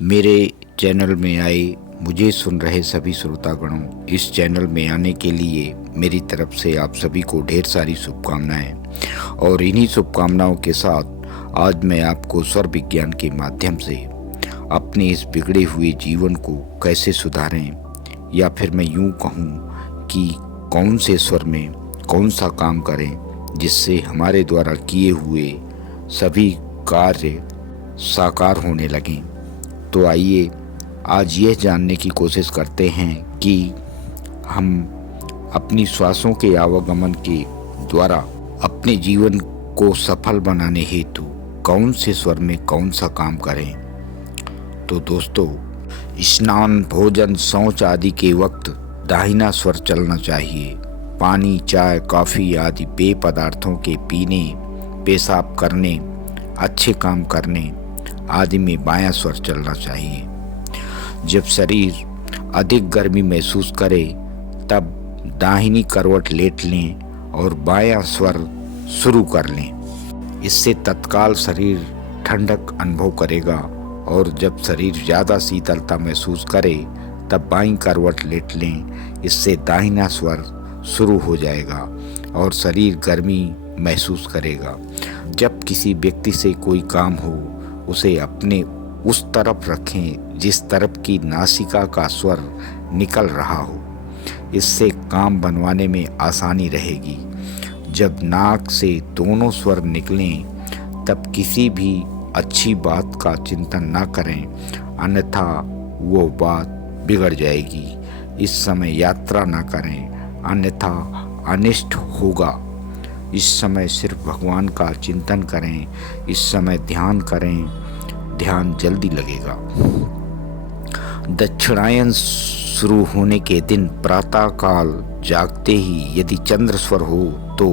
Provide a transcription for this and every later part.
मेरे चैनल में आए मुझे सुन रहे सभी श्रोतागणों, इस चैनल में आने के लिए मेरी तरफ से आप सभी को ढेर सारी शुभकामनाएं। और इन्हीं शुभकामनाओं के साथ आज मैं आपको स्वर विज्ञान के माध्यम से अपने इस बिगड़े हुए जीवन को कैसे सुधारें, या फिर मैं यूं कहूं कि कौन से स्वर में कौन सा काम करें जिससे हमारे द्वारा किए हुए सभी कार्य साकार होने लगें। तो आइए आज यह जानने की कोशिश करते हैं कि हम अपनी श्वासों के आवागमन के द्वारा अपने जीवन को सफल बनाने हेतु कौन से स्वर में कौन सा काम करें। तो दोस्तों, स्नान, भोजन, शौच आदि के वक्त दाहिना स्वर चलना चाहिए। पानी, चाय, कॉफ़ी आदि पेय पदार्थों के पीने, पेशाब करने, अच्छे काम करने आदि में बायां स्वर चलना चाहिए। जब शरीर अधिक गर्मी महसूस करे तब दाहिनी करवट लेट लें और बायां स्वर शुरू कर लें। इससे तत्काल शरीर ठंडक अनुभव करेगा, और जब शरीर ज़्यादा शीतलता महसूस करे तब बाईं करवट लेट लें। इससे दाहिना स्वर शुरू हो जाएगा और शरीर गर्मी महसूस करेगा। जब किसी व्यक्ति से कोई काम हो उसे अपने उस तरफ रखें जिस तरफ की नासिका का स्वर निकल रहा हो। इससे काम बनवाने में आसानी रहेगी। जब नाक से दोनों स्वर निकलें तब किसी भी अच्छी बात का चिंतन न करें, अन्यथा वो बात बिगड़ जाएगी। इस समय यात्रा न करें, अन्यथा अनिष्ट होगा। इस समय सिर्फ भगवान का चिंतन करें। इस समय ध्यान करें, ध्यान जल्दी लगेगा। दक्षिणायन शुरू होने के दिन प्रातः काल जागते ही यदि चंद्र स्वर हो तो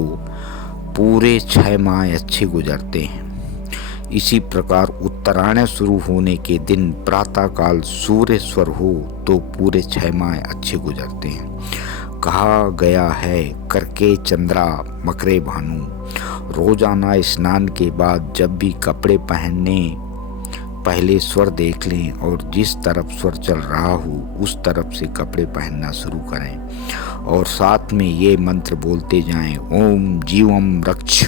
पूरे 6 माह अच्छे गुजरते हैं। इसी प्रकार उत्तरायण शुरू होने के दिन प्रातः काल सूर्य स्वर हो तो पूरे 6 माह अच्छे गुजरते हैं। कहा गया है, करके चंद्रा मकरे भानु। रोजाना स्नान के बाद जब भी कपड़े पहनने पहले स्वर देख लें और जिस तरफ स्वर चल रहा हो उस तरफ से कपड़े पहनना शुरू करें, और साथ में ये मंत्र बोलते जाएं, ओम जीवम रक्ष।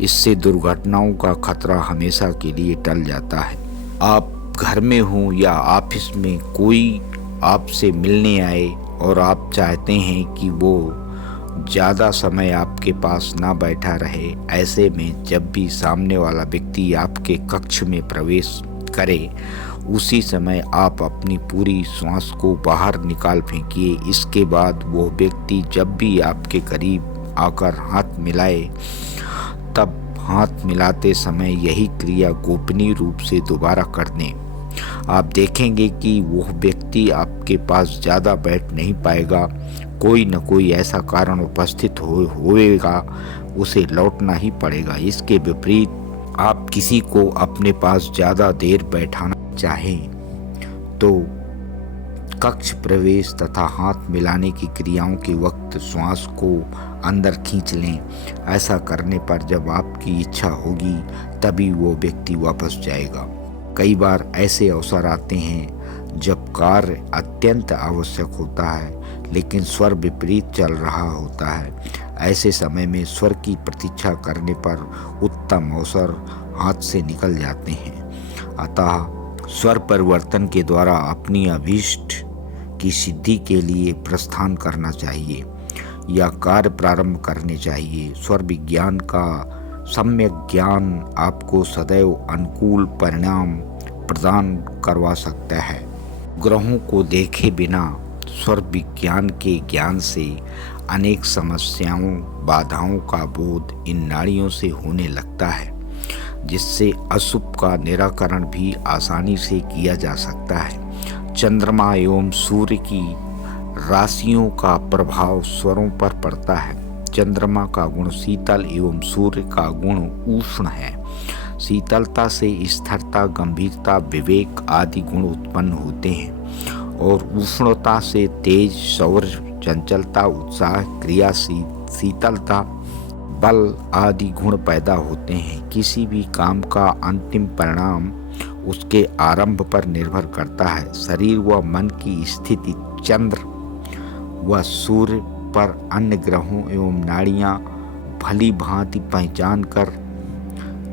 इससे दुर्घटनाओं का खतरा हमेशा के लिए टल जाता है। आप घर में हो या ऑफिस में कोई आपसे मिलने आए और आप चाहते हैं कि वो ज़्यादा समय आपके पास ना बैठा रहे, ऐसे में जब भी सामने वाला व्यक्ति आपके कक्ष में प्रवेश करे उसी समय आप अपनी पूरी श्वास को बाहर निकाल फेंकिए। इसके बाद वो व्यक्ति जब भी आपके करीब आकर हाथ मिलाए तब हाथ मिलाते समय यही क्रिया गोपनीय रूप से दोबारा कर दें। आप देखेंगे कि वह व्यक्ति आपके पास ज़्यादा बैठ नहीं पाएगा। कोई न कोई ऐसा कारण उपस्थित होएगा, उसे लौटना ही पड़ेगा। इसके विपरीत आप किसी को अपने पास ज़्यादा देर बैठाना चाहें तो कक्ष प्रवेश तथा हाथ मिलाने की क्रियाओं के वक्त श्वास को अंदर खींच लें। ऐसा करने पर जब आपकी इच्छा होगी तभी वो व्यक्ति वापस जाएगा। कई बार ऐसे अवसर आते हैं जब कार्य अत्यंत आवश्यक होता है लेकिन स्वर विपरीत चल रहा होता है। ऐसे समय में स्वर की प्रतीक्षा करने पर उत्तम अवसर हाथ से निकल जाते हैं। अतः स्वर परिवर्तन के द्वारा अपनी अभीष्ट की सिद्धि के लिए प्रस्थान करना चाहिए या कार्य प्रारंभ करने चाहिए। स्वर विज्ञान का सम्यक ज्ञान आपको सदैव अनुकूल परिणाम प्रदान करवा सकता है। ग्रहों को देखे बिना स्वर विज्ञान के ज्ञान से अनेक समस्याओं, बाधाओं का बोध इन नाड़ियों से होने लगता है, जिससे अशुभ का निराकरण भी आसानी से किया जा सकता है। चंद्रमा एवं सूर्य की राशियों का प्रभाव स्वरों पर पड़ता है। चंद्रमा का गुण शीतल एवं सूर्य का गुण उष्ण है। शीतलता से स्थिरता, गंभीरता, विवेक आदि गुण उत्पन्न होते हैं और उष्णता से तेज, शौर्य, चंचलता, उत्साह, क्रियाशीलता, बल आदि गुण पैदा होते हैं। किसी भी काम का अंतिम परिणाम उसके आरंभ पर निर्भर करता है। शरीर व मन की स्थिति चंद्र व सूर्य पर अन्य ग्रहों एवं नाड़ियाँ भली भांति पहचान कर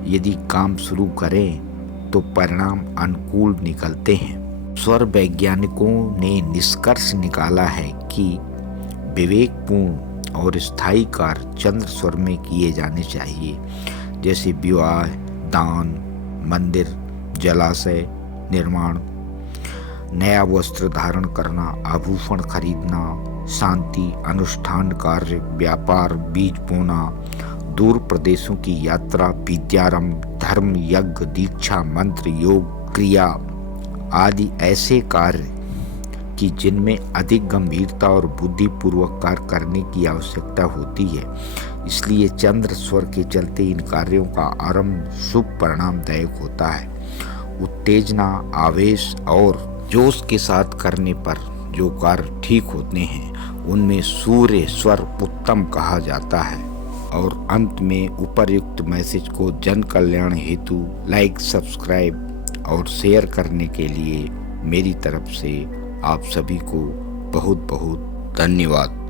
यदि काम शुरू करें तो परिणाम अनुकूल निकलते हैं। स्वर वैज्ञानिकों ने निष्कर्ष निकाला है कि विवेकपूर्ण और स्थायी कार्य चंद्र स्वर में किए जाने चाहिए, जैसे विवाह, दान, मंदिर, जलाशय निर्माण, नया वस्त्र धारण करना, आभूषण खरीदना, शांति अनुष्ठान कार्य, व्यापार, बीज बोना, दूर प्रदेशों की यात्रा, विद्यारंभ, धर्म यज्ञ, दीक्षा, मंत्र, योग, क्रिया आदि ऐसे कार्य कि जिनमें अधिक गंभीरता और बुद्धिपूर्वक कार्य करने की आवश्यकता होती है। इसलिए चंद्र स्वर के चलते इन कार्यों का आरंभ शुभ परिणामदायक होता है। उत्तेजना, आवेश और जोश के साथ करने पर जो कार्य ठीक होते हैं उनमें सूर्य स्वर उत्तम कहा जाता है। और अंत में उपर्युक्त मैसेज को जन कल्याण हेतु लाइक, सब्सक्राइब और शेयर करने के लिए मेरी तरफ से आप सभी को बहुत बहुत धन्यवाद।